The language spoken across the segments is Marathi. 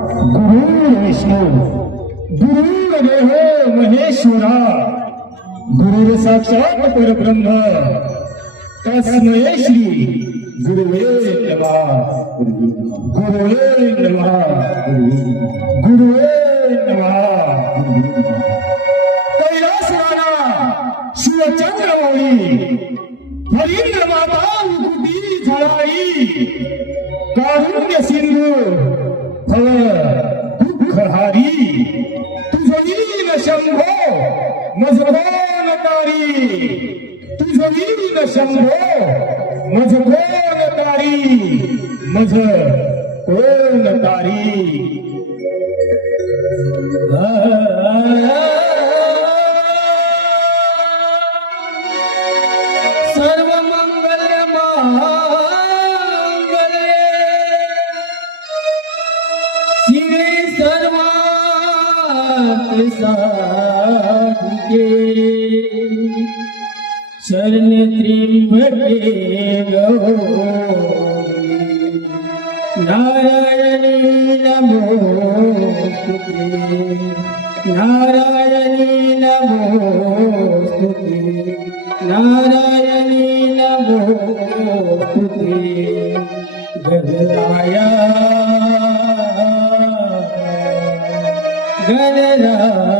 गुरु विष्णू गुरु देव महेश्वरा गुरु साक्षात परब्रह्म तस्मय श्री गुरुवे नमः गुरुवे नमः गुरुवे नमः कैलासवाला शिवचंद्रमौळी हरिंद्र माता मुकुटी झळाई कारुण्य सिंधू तारी तुली शारी तारी સાધુ કે શરણ ત્રિભટે ગૌ નારાયણી નમો નારાયણી નમો નારાયણી નમો ગગરાયા गणराया गणराया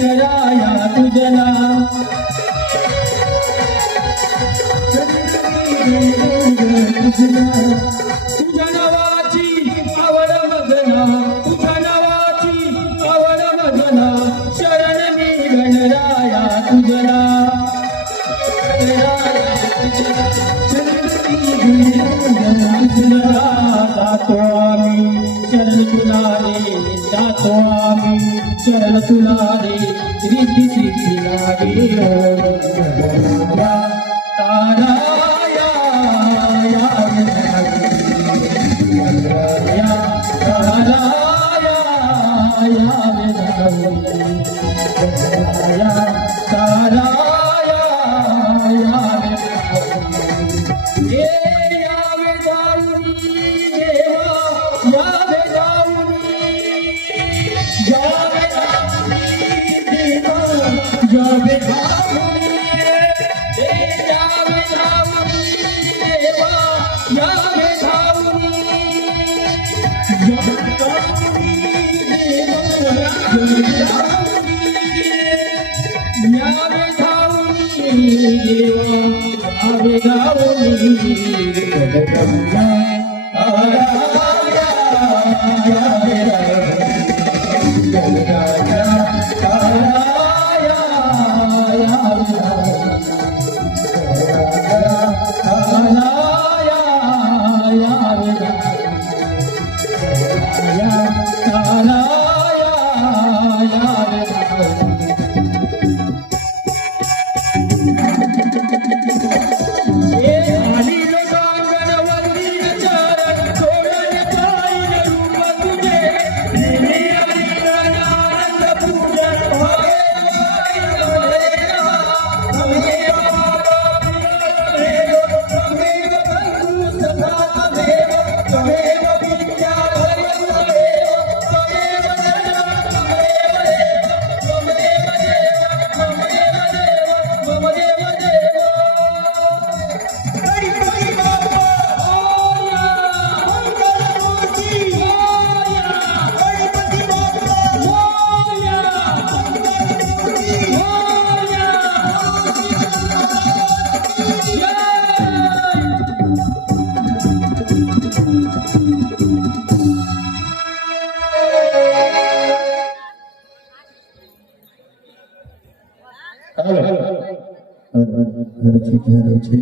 मी तुझला तुझ्या नावाची आवड मगना तुझ्या नावाची आवड मगना शरण मी गणराया तुझला जातो आम्ही तुला रे जातो आम्ही चरण तुला रे रीती सिद्धी लागे Yeah. धावून ये यावे धावून देवा यावे धावून यावे धावून देवा यावे धावून आली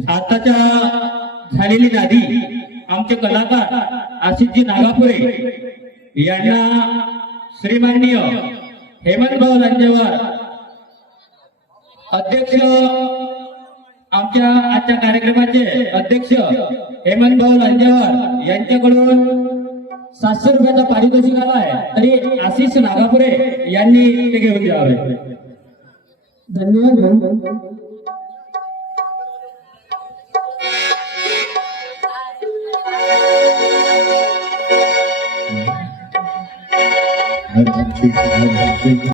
आताच्या झालेली नादी आमचे कलाकार आशिषजी नागापुरे यांना श्रीमाननीय हेमंतभाऊ लांजेवार अध्यक्ष आमच्या आजच्या कार्यक्रमाचे अध्यक्ष हेमंतभाऊ लांजेवार यांच्याकडून सातशे रुपयाचा पारितोषिक आला आहे. तरी आशिष नागापुरे यांनी ते घेऊन द्यावे धन्यवाद भाऊ